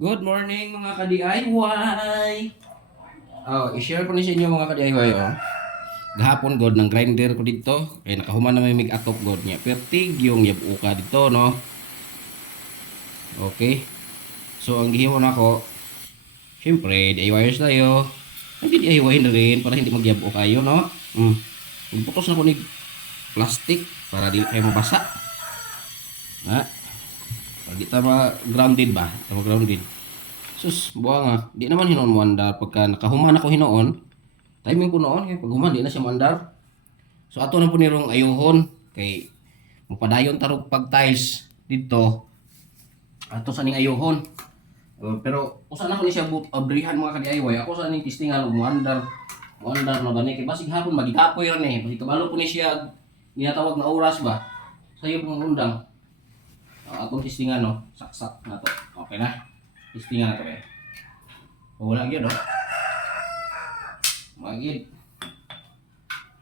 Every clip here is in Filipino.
Good morning mga ka-DIY! I-share ko ni sa inyo mga ka-DIY. Gahapon god ng grinder ko dito. Nakahuman na may mig-atop god niya. Pertig yung yabuka dito, no? Okay. So, ang gihimo na ko, syempre, DIYers tayo. Hindi DIY na rin para hindi magyabo kayo, no? Nagputos na ko ni plastic para di kayo mabasa. Ha? Para di tama grounded ba? Tama grounded. Sus, buwa nga. Di naman hinoon mo andar. Pagka nakahuman ako hinoon, timing ko noon, kaya pag human, di na siya mandar. So, ato na po nirong ayuhon. Kay, mapadayon tarog pag tiles dito. Ato sa ning ayuhon. Pero, usa na ko ni siya abrihan mga ka-DIY. Ako sa ning testingan, umandar. Umandar na ba ni? Kaya basig hapon, magikapoy rin eh. Basig kabalo po ni siya, ginatawag na oras ba? Sa'yo pong undang. Atong testingan, no? Saksak na to. Okay na. Testingan na to eh. Wala gyud oh. Magid.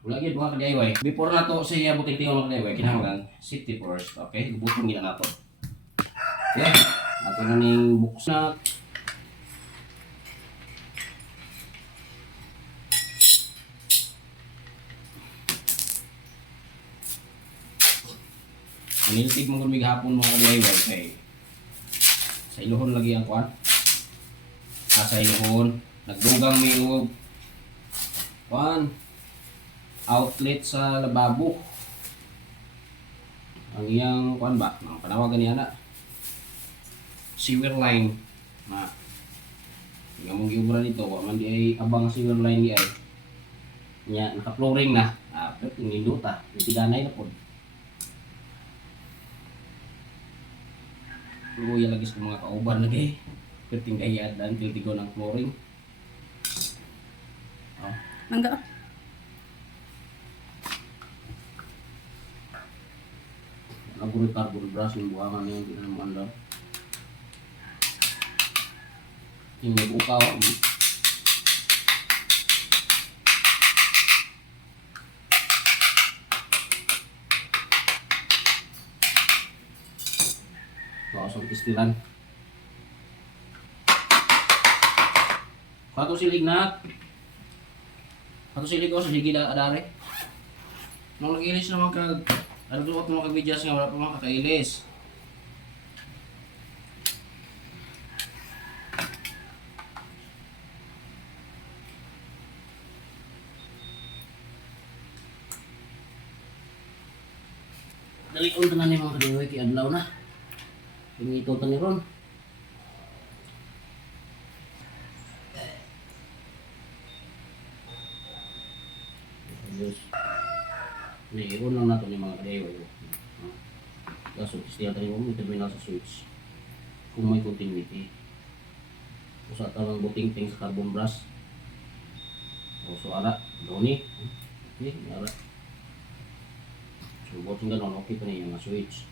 Wala gyud mga ka-DIY. Before na to siya buting tingon mga ka-DIY, kinahanglan safety first. Okay, butong gina nato. Okay. Ato na ning buksan na. Niltig mo gud hapon mga ka-DIY kay sa ilohon lagi ang kuan. Sa ilohon nagdugang may kuan outlet sa lababo. Ang iyang kuan ba, ang panawagan niya na sewer line na nga mong giubra dito, wa man di ay abang sewer line di ay nya naka-flooring na. Pero ninduta, itiganay na pod. Luya lagi sa mga kauban lagi. Perting kayad dan tiltigo ng flooring. Mangga. Nagurut carbon brush yung buwangan niya, hindi na naman daw. Yung may bukaw. Bakasong istilan. Kato silig na. Kato silig ko sa sige na adare. Nung nag-ilis naman kag ano doon ako makag-videos nga wala pa makakailis. Dalikon tanan ni mga ka-DIY kay adlaw na. Pingito ta ni ron. Iyon lang nato ni mga ka-DIY. Kaso, istiya tayo mo, terminal sa switch. Kung may continuity. O sa talang buting-ting sa carbon brush. O so, ara. Doni. Okay, ara. So, botong ganon, okay pa na yung switch.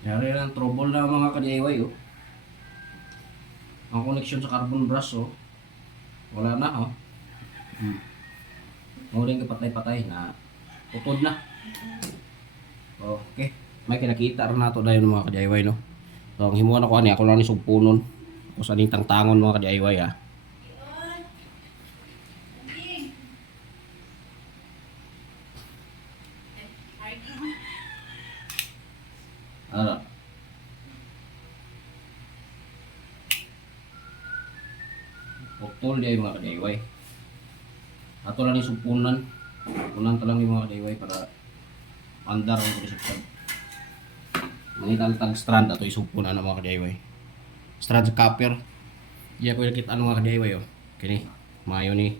Yari lang trouble na mga ka-DIY oh. Ang connection sa carbon brush oh. Wala na oh. Muling kapatay-patay na utod na. Okay. May kinakita rin nato dahil mga ka-DIY no. So ang himuan ako ani ako lang ni sugpunon. Ako sa ning tangtangon mga ka-DIY ha. Ano? Putol dia mga ka-DIY. Ato lang ni sugpunan. Punan ta lang yung mga ka-DIY para andar ang reseption. Mga tag strand ato isugpunan ang mga ka-DIY. Strand sa copper. Iya ko nakita ang mga ka-DIY oh. Kini mayo ni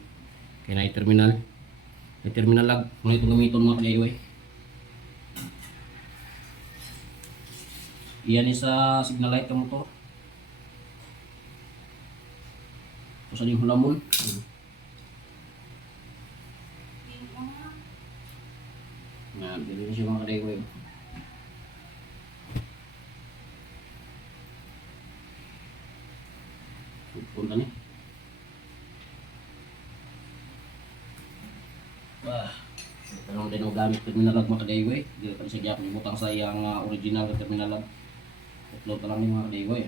kini terminal. May terminal lag mo ito gamiton mga ka-DIY. Iyan ni sa signal light ng motor. Tapos yung hulamon. Yan, dito siya mga ka-DIY. din ako gamit terminal lag mga kadaygoy. Dili pa siya gyapon ibutang sa iyang original na terminal lag. Upload na lang ni mga kadaygoy.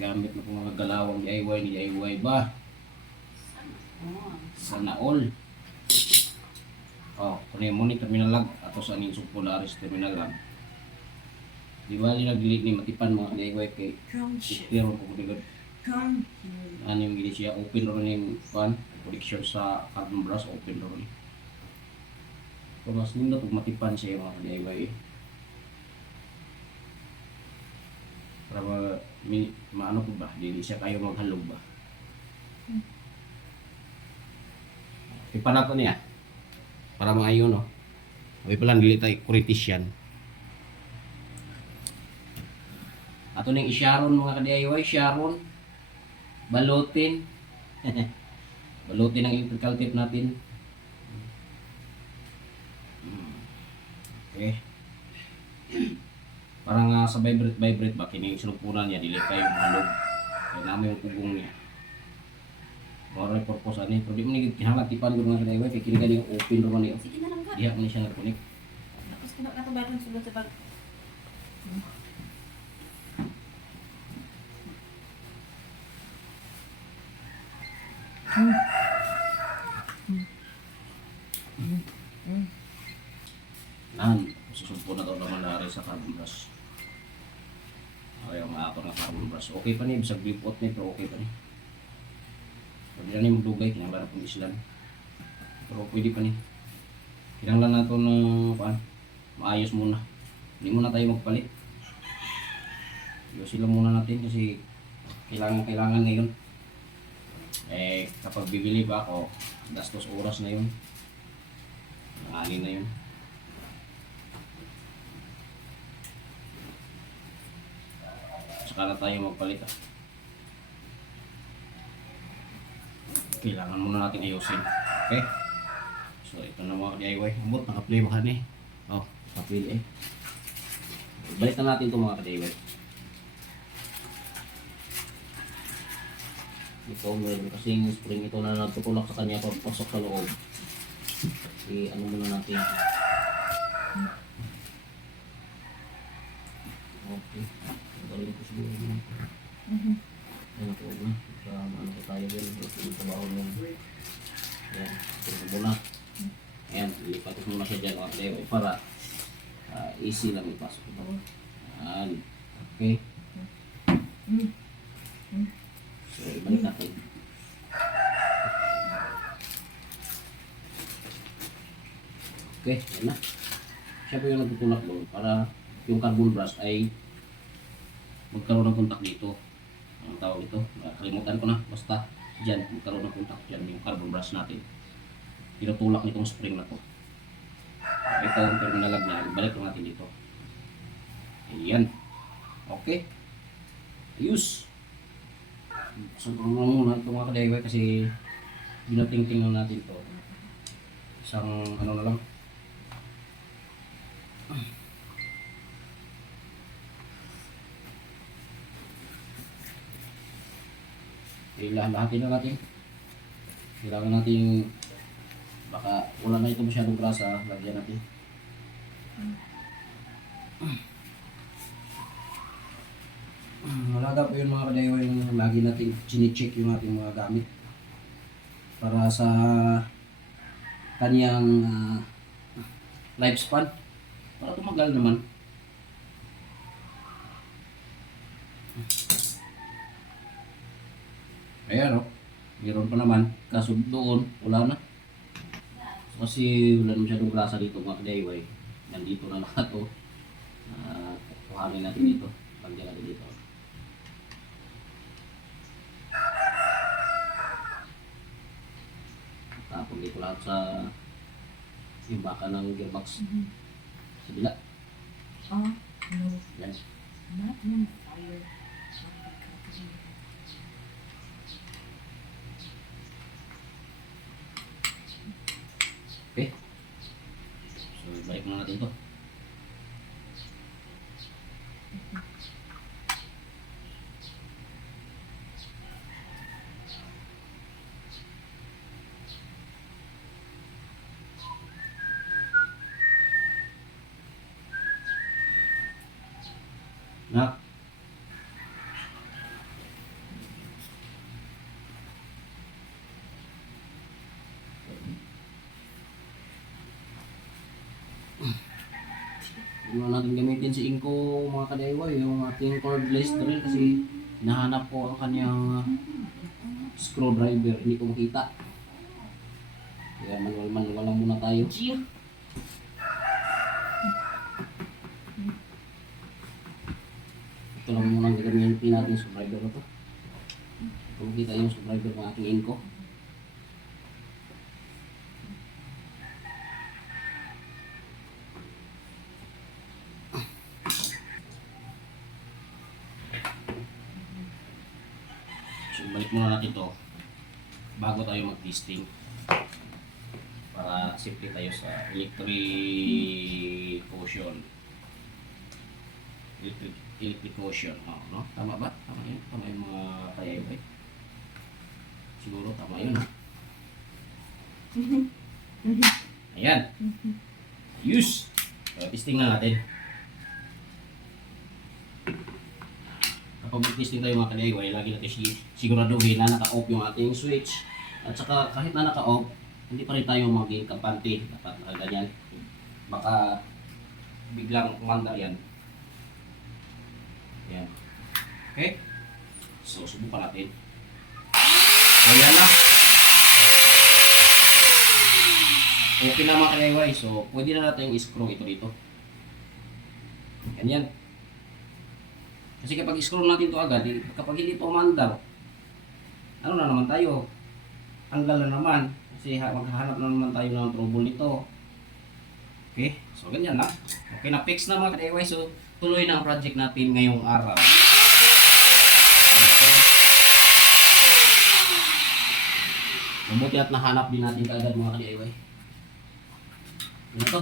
Gamit na po mga galawang DIY ni DIY ba? Sana all. Oh, kunin mo ni terminal lag ato sa aning Polaris terminal lag. Di ba nagdili ni matipan mga DIY kay clear po ko ano yung gini siya open ron yung pan connection sa carbon brush open ron. So mas nindot ug matipan siya mga DIY. Para maano po ba? Dili siya kayo maghalog ba? Tipan nato niya. Para maayo no. Abi pala dili tay kuritisyan. Ato ning i-sharon mga ka-DIY, sharon. Balutin. Balutin ang electrical tape natin. Okay. Parang sa vibrate ba kini sinupunan niya dili kayo halog. Kaya namin yung tugong niya. Moro yung purpose ani, pero di mo ni kinahanglan tipan ko mga ka-DIY kay kini gali yung open ro man niya. Sige na lang ka. Diha man siya nag-connect. Tapos kinakabalan sulod sa bag. Susumpo na ito naman na sa carbon brush. Ayaw nga ako ng carbon brush. Okay pa niya, bisag blip out niya, pero okay pa niya. Pwede na niya magdugay, kinanglan na pong islan. Pero pwede pa niya. Kinanglan na ito ng maayos muna. Hindi muna tayo magpalit. Ayusin lang muna natin kasi kailangan ngayon. Kapag bibili ba ako, gastos oras na yun. Nangalin na yun. Saka na tayo magpalit. Kailangan muna natin ayusin. Okay? So ito na mga DIY. Ambot, naka-play ba ni? Oh, naka-play eh. Balik na natin ito mga ka-DIY. Ito, meron kasing spring ito na nagtutulak sa kanya pagpasok sa loob. Ano muna natin. Okay. Galing ko siguro na. Ayan po na. Ano ko tayo din. Ito sa baon yun. Ayan. Ito muna. Ayan. Ilipat ko muna siya dyan. Para easy lang ipasok ito. Ayan. Okay. So, ibalik natin. Okay. Ayan na. Siya po yung nagtutulak doon para yung carbon brush ay magkaroon ng contact dito. Ang tawag ito, kalimutan ko na, basta dyan, magkaroon ng contact dyan yung carbon brush natin. Tinutulak nitong spring na to. Ito ang terminal lag niya, balik lang natin dito. Ayan. Okay. Ayos. So, muna ito mga ka-DIY kasi binating-ting lang natin to. Isang ano na lang. Lahatin na natin. Kailangan natin yung baka wala na ito masyadong grasa, lagyan natin. Malaga po yung mga ka-DIY yung lagi natin chine-check yung ating mga gamit para sa kanyang lifespan para tumagal naman. Ayan o, meron pa naman, kaso doon, wala na. Kasi wala na masyadong grasa dito mga ka-DIY. Nandito na lahat o. Kuhanin natin dito, lagyan natin dito. Tapon dito lahat sa imbakan ng gearbox. Sa bila. No. Yan. Not on fire. Okay. So, balik na natin to. Nak. Huwag na natin gamitin si Inko mga ka-DIY, yung ating cordless drill kasi hinahanap ko ang kanyang screwdriver, hindi ko makita. Kaya manual lang muna tayo. Gio. Ito lang muna ang gagamitin natin yung screwdriver na to. Kung makita yung screwdriver ng aking Inko. So, balik muna natin to bago tayo mag-testing para safety tayo sa electric motion, no? Tama ba? Tama yun? Tama yung mga kaya-ibay? Siguro tama yun, no? Ayan. Use! So, testing na natin. Kapag mag-testing tayo mga ka-DIY, lagi natin siguraduhin na naka-off yung ating switch. At saka kahit na naka-off, hindi pa rin tayo maging kampante. Dapat nakaganyan. Baka biglang kumanda yan. Yan. Okay? So, subukan natin. Ayan na. Okay na mga ka-DIY. So, pwede na natin i-screw ito dito. Ganyan. Kasi kapag i-scroll natin ito agad, kapag hindi ito umandar, ano na naman tayo? Hanggal na naman. Kasi maghahanap na naman tayo ng trouble nito. Okay? So, ganyan na. Okay na, fix na mga ka-DIY. So, tuloy na ang project natin ngayong araw. Okay. Mabuti at nahanap din natin kaagad mga ka-DIY. Ano to?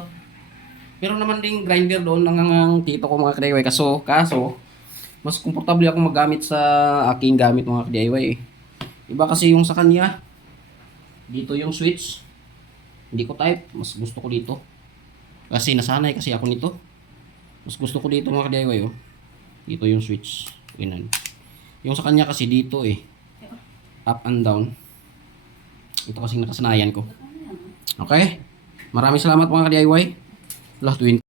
Pero naman ding grinder doon ng tito ko mga ka-DIY. Kaso, mas komportable ako magamit sa aking gamit mga ka-DIY eh. Iba kasi yung sa kanya, dito yung switch, hindi ko type, mas gusto ko dito. Kasi nasanay kasi ako nito. Mas gusto ko dito mga ka-DIY oh. Dito yung switch. Ganun. Yung sa kanya kasi dito eh. Up and down. Ito kasing nakasanayan ko. Okay? Maraming salamat mga ka-DIY. Lah, 20.